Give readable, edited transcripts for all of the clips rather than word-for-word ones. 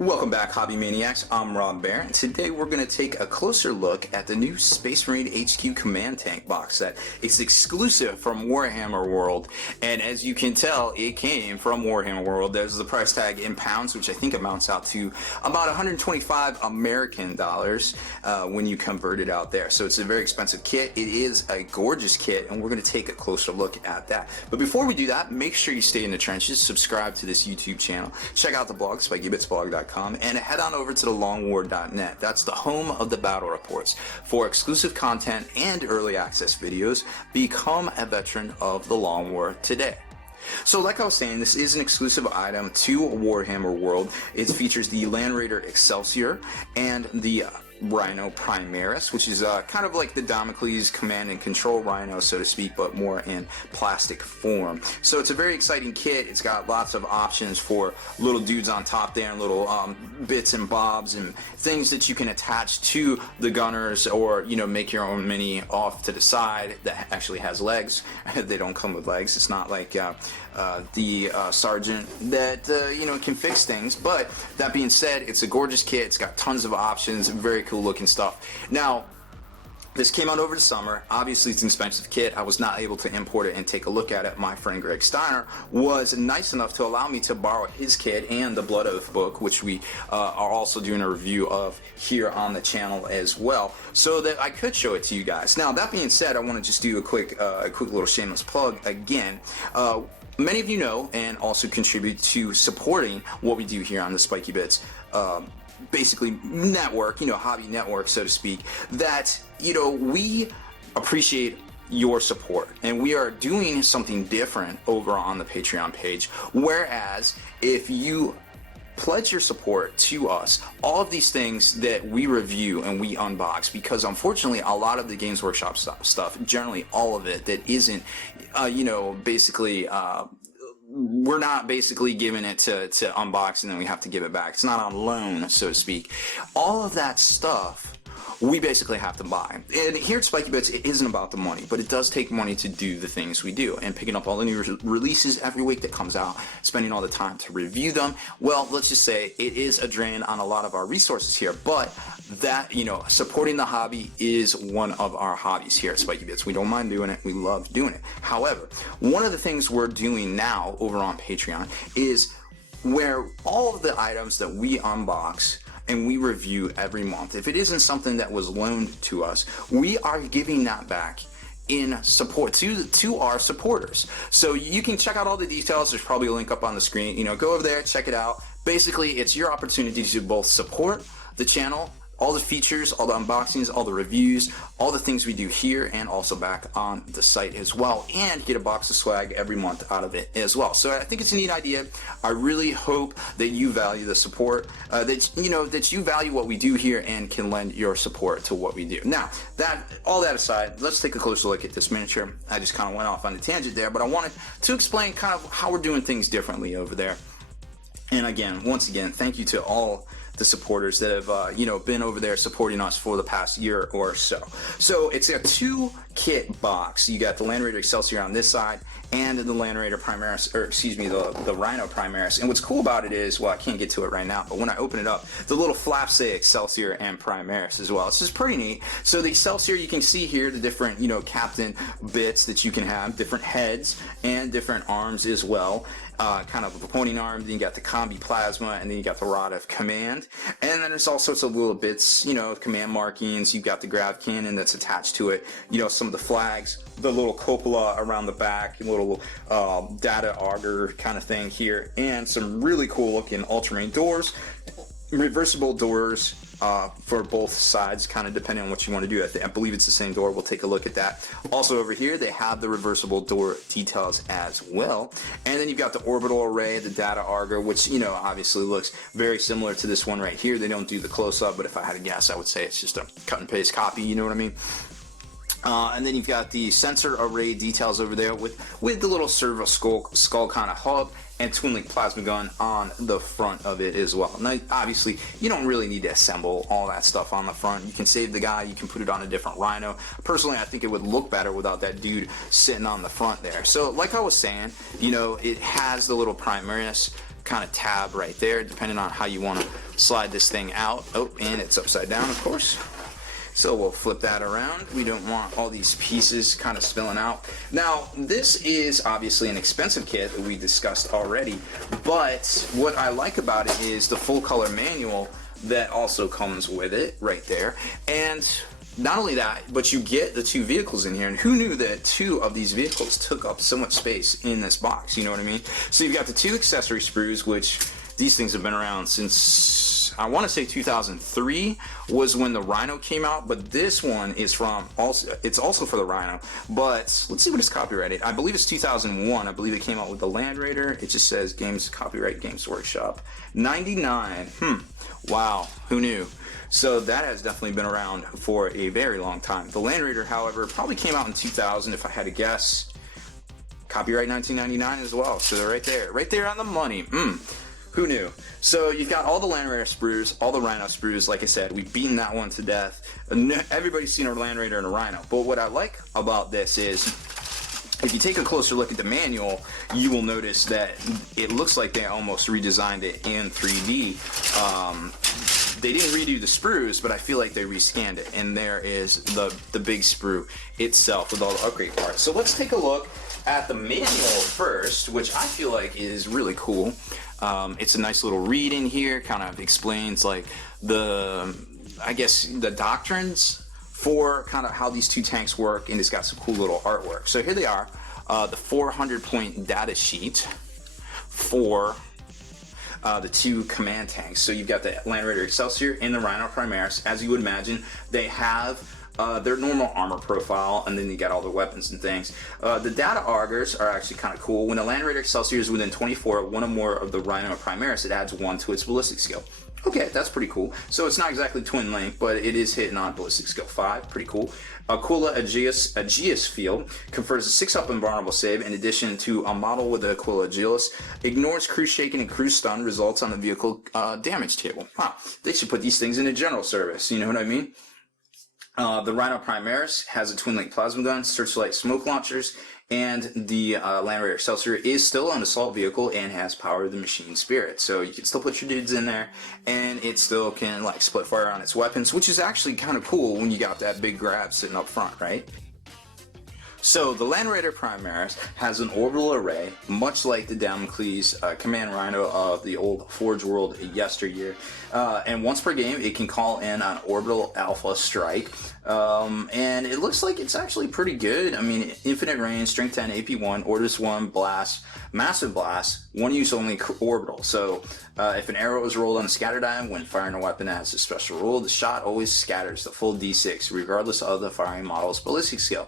Welcome back, Hobby Maniacs. I'm Rob Bear, and today we're going to take a closer look at the new Space Marine HQ Command Tank box set. It's exclusive from Warhammer World, and as you can tell, it came from Warhammer World. There's the price tag in pounds, which I think amounts out to about 125 American dollars when you convert it out there. So it's a very expensive kit. It is a gorgeous kit, and we're going to take a closer look at that. But before we do that, make sure you stay in the trenches, subscribe to this YouTube channel, check out the blog, SpikeyBitsblog.com, and head on over to thelongwar.net. That's the home of the battle reports. For exclusive content and early access videos, become a veteran of the Long War today. So like I was saying, this is an exclusive item to Warhammer World. It features the Land Raider Excelsior and the Rhino Primaris, which is kind of like the Damocles command and control Rhino, so to speak, but more in plastic form. So it's a very exciting kit. It's got lots of options for little dudes on top there, and little bits and bobs and things that you can attach to the gunners, or make your own mini off to the side that actually has legs. They don't come with legs. It's not like the sergeant that can fix things. But that being said, it's a gorgeous kit. It's got tons of options, very cool looking stuff. Now, this came out over the summer. Obviously, it's an expensive kit. I was not able to import it and take a look at it. My friend Greg Steiner was nice enough to allow me to borrow his kit and the Blood Oath book, which we are also doing a review of here on the channel as well, so that I could show it to you guys. Now, that being said, I want to just do a quick little shameless plug again. Many of you know and also contribute to supporting what we do here on the Spiky Bits basically network, hobby network, so to speak, that we appreciate your support, and we are doing something different over on the Patreon page. Whereas if you pledge your support to us, all of these things that we review and we unbox, because unfortunately a lot of the Games Workshop stuff, generally all of it that isn't basically we're not basically giving it to unbox and then we have to give it back. It's not on loan, so to speak. All of that stuff we basically have to buy. And here at Spiky Bits, it isn't about the money, but it does take money to do the things we do. And picking up all the new releases every week that comes out, spending all the time to review them, well, let's just say it is a drain on a lot of our resources here. But that, supporting the hobby is one of our hobbies here at Spiky Bits. We don't mind doing it. We love doing it. However, one of the things we're doing now over on Patreon is where all of the items that we unbox and we review every month, if it isn't something that was loaned to us, we are giving that back in support to our supporters. So you can check out all the details. There's probably a link up on the screen. Go over there, check it out. Basically, it's your opportunity to both support the channel, all the features, all the unboxings, all the reviews, all the things we do here and also back on the site as well, and get a box of swag every month out of it as well. So I think it's a neat idea. I really hope that you value the support, that you value what we do here and can lend your support to what we do. Now, all that aside, let's take a closer look at this miniature. I just kind of went off on a tangent there, but I wanted to explain kind of how we're doing things differently over there. And again, once again, thank you to all the supporters that have been over there supporting us for the past year or so. So it's a 2-kit box. You got the Land Raider Excelsior on this side and the Land Raider Primaris, or excuse me, the Rhino Primaris. And what's cool about it is, well, I can't get to it right now, but when I open it up, the little flaps say Excelsior and Primaris as well. It's just pretty neat. So the Excelsior, you can see here the different captain bits that you can have, different heads and different arms as well. Kind of a pointing arm, then you got the combi plasma, and then you got the rod of command, and then there's all sorts of little bits, command markings. You've got the grav cannon that's attached to it, some of the flags, the little cupola around the back, little data auger kind of thing here, and some really cool looking ultramarine doors, reversible doors for both sides, kind of depending on what you want to do. I believe it's the same door. We'll take a look at that. Also over here, they have the reversible door details as well. And then you've got the orbital array, the data auger, which, obviously looks very similar to this one right here. They don't do the close-up, but if I had to guess, I would say it's just a cut and paste copy, you know what I mean? And then you've got the sensor array details over there with the little servo skull kind of hub and twin link plasma gun on the front of it as well. Now, obviously, you don't really need to assemble all that stuff on the front. You can save the guy, you can put it on a different Rhino. Personally, I think it would look better without that dude sitting on the front there. So, like I was saying, it has the little Primaris kind of tab right there, depending on how you want to slide this thing out. Oh, and it's upside down, of course. So we'll flip that around. We don't want all these pieces kind of spilling out. Now, this is obviously an expensive kit that we discussed already, but what I like about it is the full color manual that also comes with it right there. And not only that, but you get the 2 vehicles in here, and who knew that 2 of these vehicles took up so much space in this box, you know what I mean? So you've got the 2 accessory sprues, which these things have been around since, I want to say 2003 was when the Rhino came out, but this one is from, it's also for the Rhino, but let's see what it's copyrighted. I believe it's 2001. I believe it came out with the Land Raider. It just says Games, copyright Games Workshop. 99, wow, who knew? So that has definitely been around for a very long time. The Land Raider, however, probably came out in 2000 if I had to guess. Copyright 1999 as well, so they're right there on the money. Who knew? So you've got all the Land Raider sprues, all the Rhino sprues. Like I said, we've beaten that one to death. Everybody's seen a Land Raider and a Rhino. But what I like about this is, if you take a closer look at the manual, you will notice that it looks like they almost redesigned it in 3D. They didn't redo the sprues, but I feel like they rescanned it. And there is the big sprue itself with all the upgrade parts. So let's take a look at the manual first, which I feel like is really cool. It's a nice little read in here, kind of explains like I guess the doctrines for kind of how these 2 tanks work, and it's got some cool little artwork. So here they are, the 400-point data sheet for the 2 command tanks. So you've got the Land Raider Excelsior and the Rhino Primaris. As you would imagine, they have their normal armor profile, and then you got all the weapons and things. The data augers are actually kind of cool. When the Land Raider Excelsior is within 24 of 1 or more of the Rhino Primaris, it adds 1 to its ballistic skill. Okay, that's pretty cool. So it's not exactly twin link, but it is hitting on ballistic skill 5. Pretty cool. Aquila Aegeus field confers a 6-up invulnerable save in addition to a model with the Aquila Aegeus. Ignores crew shaking and crew stun, results on the vehicle damage table. They should put these things in a general service, you know what I mean? The Rhino Primaris has a twin link plasma gun, searchlight smoke launchers, and the Land Raider Excelsior is still an assault vehicle and has Power of the Machine Spirit. So you can still put your dudes in there, and it still can like split fire on its weapons, which is actually kind of cool when you got that big grab sitting up front, right? So the Land Raider Primaris has an orbital array, much like the Damocles Command Rhino of the old Forge World yesteryear. And once per game, it can call in an orbital alpha strike. And it looks like it's actually pretty good. I mean, infinite range, strength 10, AP 1, orders 1, blast, massive blast, 1 use only orbital. So if an arrow is rolled on a scatter die when firing a weapon as a special rule, the shot always scatters the full D6, regardless of the firing model's ballistic skill.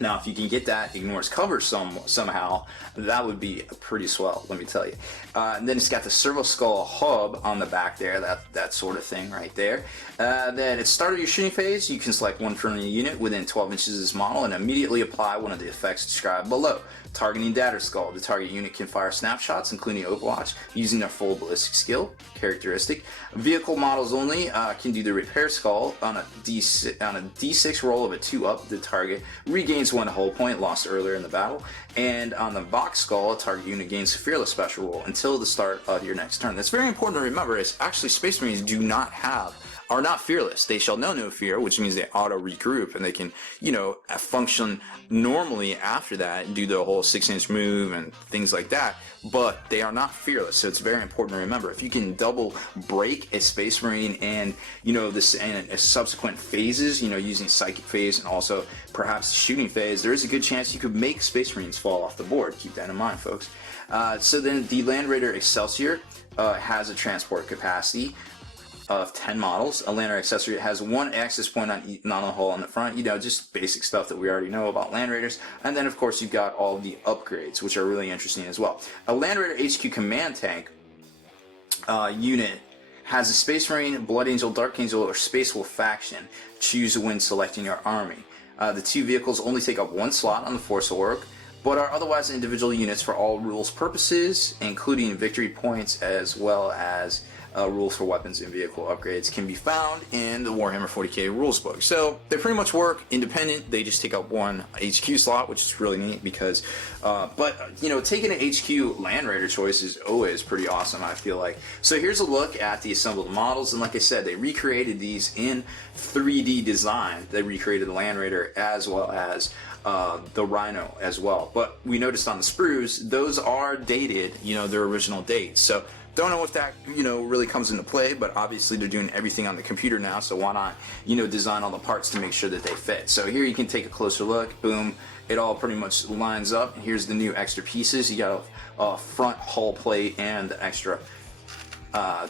Now, if you can get that ignores cover somehow, that would be pretty swell, let me tell you. And then it's got the Servo Skull hub on the back there, that sort of thing right there. Then at the start of your shooting phase, you can select one friendly unit within 12 inches of this model and immediately apply one of the effects described below. Targeting Dagger Skull. The target unit can fire snapshots, including Overwatch, using their full ballistic skill characteristic. Vehicle models only can do the Repair Skull on a D6 roll of a 2-up. The target regains 1 hull point lost earlier in the battle. And on the Box Skull, a target unit gains a Fearless special roll until the start of your next turn. That's very important to remember, is actually Space Marines are not fearless. They shall know no fear, which means they auto regroup and they can, you know, function normally after that and do the whole 6-inch move and things like that. But they are not fearless, so it's very important to remember. If you can double break a Space Marine and, you know, this and subsequent phases, you know, using Psychic phase and also perhaps shooting phase, there is a good chance you could make Space Marines fall off the board. Keep that in mind, folks. So then the Land Raider Excelsior has a transport capacity of 10 models. A Land Raider Excelsior has 1 access point on the hull on the front, you know, just basic stuff that we already know about Land Raiders. And then of course you've got all the upgrades, which are really interesting as well. A Land Raider HQ command tank unit has a Space Marine, Blood Angel, Dark Angel, or Space Wolf faction. Choose when selecting your army. The 2 vehicles only take up 1 slot on the Force org, but are otherwise individual units for all rules purposes, including victory points as well as rules for weapons and vehicle upgrades can be found in the Warhammer 40k rules book. So they pretty much work independent. They just take up one HQ slot, which is really neat because, but you know, taking an HQ Land Raider choice is always pretty awesome, I feel like. So here's a look at the assembled models, and like I said, they recreated these in 3D design. They recreated the Land Raider as well as the Rhino as well. But we noticed on the sprues, those are dated, you know, their original dates. So don't know if that, you know, really comes into play, but obviously they're doing everything on the computer now, so why not, you know, design all the parts to make sure that they fit. So here you can take a closer look. Boom, it all pretty much lines up. Here's the new extra pieces. You got a front hull plate and the extra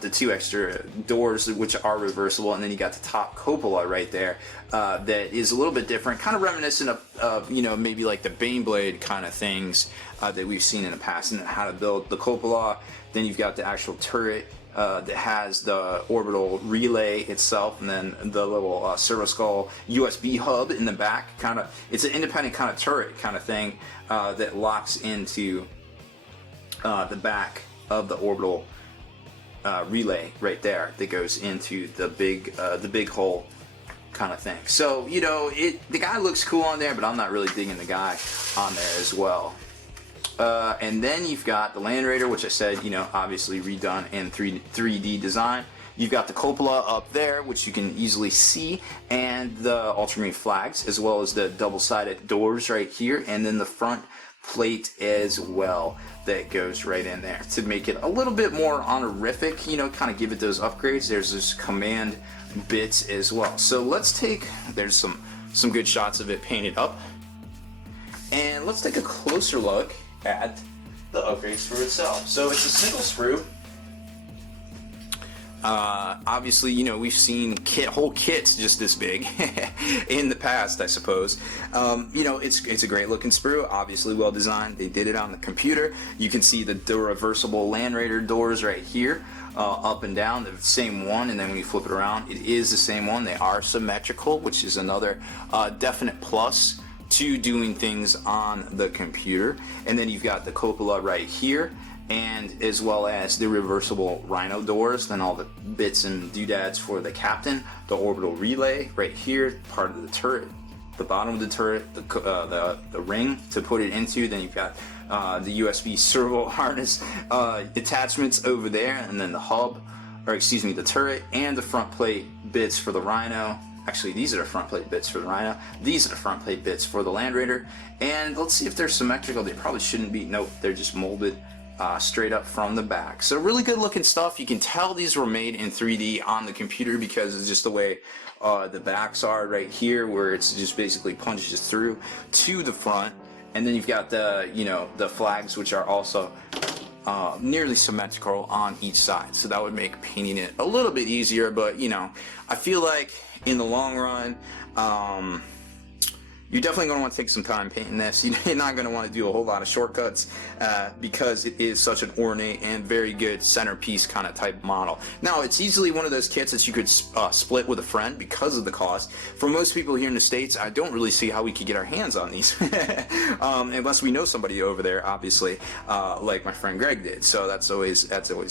the two extra doors, which are reversible, and then you got the top cupola right there that is a little bit different, kind of reminiscent of you know, maybe like the Baneblade kind of things that we've seen in the past, and how to build the cupola. Then you've got the actual turret that has the orbital relay itself, and then the little servo skull USB hub in the back. Kind of, it's an independent kind of turret kind of thing that locks into the back of the orbital relay right there that goes into the big hole kind of thing. So, you know, the guy looks cool on there, but I'm not really digging the guy on there as well. And then you've got the Land Raider, which I said, you know, obviously redone in 3D design. You've got the cupola up there, which you can easily see, and the ultramarine flags, as well as the double-sided doors right here, and then the front plate as well that goes right in there to make it a little bit more honorific, you know, kind of give it those upgrades. There's this command bits as well. So let's take, there's some good shots of it painted up, and let's take a closer look at the upgrades for itself. So it's a single sprue. Obviously, you know, we've seen whole kits just this big in the past, I suppose. You know, it's a great looking sprue, obviously well designed. They did it on the computer. You can see the reversible Land Raider doors right here, up and down, the same one, and then when you flip it around, it is the same one. They are symmetrical, which is another definite plus to doing things on the computer. And then you've got the cupola right here, and as well as the reversible Rhino doors, then all the bits and doodads for the captain, the orbital relay right here, part of the turret, the bottom of the turret, the ring to put it into. Then you've got the USB servo harness attachments over there, and then the hub, or excuse me, the turret, and the front plate bits for the Rhino. Actually, these are the front plate bits for the Rhino. These are the front plate bits for the Land Raider. And let's see if they're symmetrical. They probably shouldn't be. Nope, they're just molded straight up from the back. So really good looking stuff. You can tell these were made in 3D on the computer because it's just the way the backs are right here, where it's just basically punches through to the front. And then you've got the, you know, the flags, which are also nearly symmetrical on each side. So that would make painting it a little bit easier, but you know, I feel like in the long run, you're definitely going to want to take some time painting this. You're not going to want to do a whole lot of shortcuts because it is such an ornate and very good centerpiece kind of type model. Now, it's easily one of those kits that you could split with a friend because of the cost. For most people here in the States, I don't really see how we could get our hands on these unless we know somebody over there, obviously, like my friend Greg did. So that's always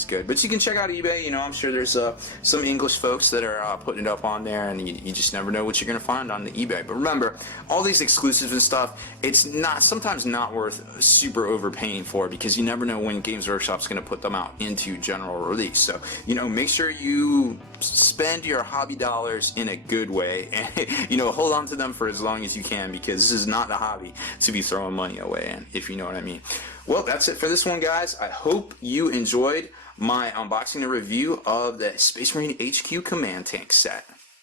good. But you can check out eBay. You know, I'm sure there's some English folks that are putting it up on there, and you just never know what you're going to find on the eBay. But remember, all these exclusives and stuff, it's sometimes not worth super overpaying for, because you never know when Games Workshop's going to put them out into general release. So, you know, make sure you spend your hobby dollars in a good way, and you know, hold on to them for as long as you can, because this is not a hobby to be throwing money away in, if you know what I mean. Well, that's it for this one, guys. I hope you enjoyed my unboxing and review of the Space Marine HQ Command Tank set.